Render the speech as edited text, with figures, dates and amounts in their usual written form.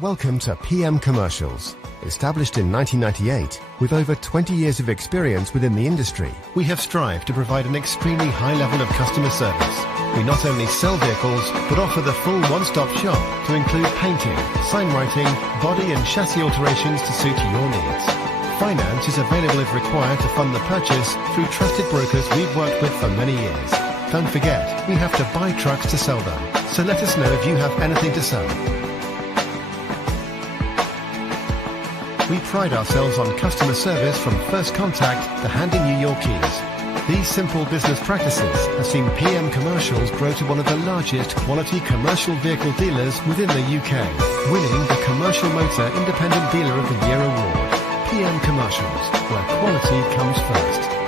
Welcome to PM Commercials. Established in 1998, with over 20 years of experience within the industry, we have strived to provide an extremely high level of customer service. We not only sell vehicles, but offer the full one-stop shop to include painting, sign writing, body and chassis alterations to suit your needs. Finance is available if required to fund the purchase through trusted brokers we've worked with for many years. Don't forget, we have to buy trucks to sell them, so let us know if you have anything to sell. We pride ourselves on customer service from first contact to handing you your keys. These simple business practices have seen PM Commercials grow to one of the largest quality commercial vehicle dealers within the UK, winning the Commercial Motor Independent Dealer of the Year award. PM Commercials, where quality comes first.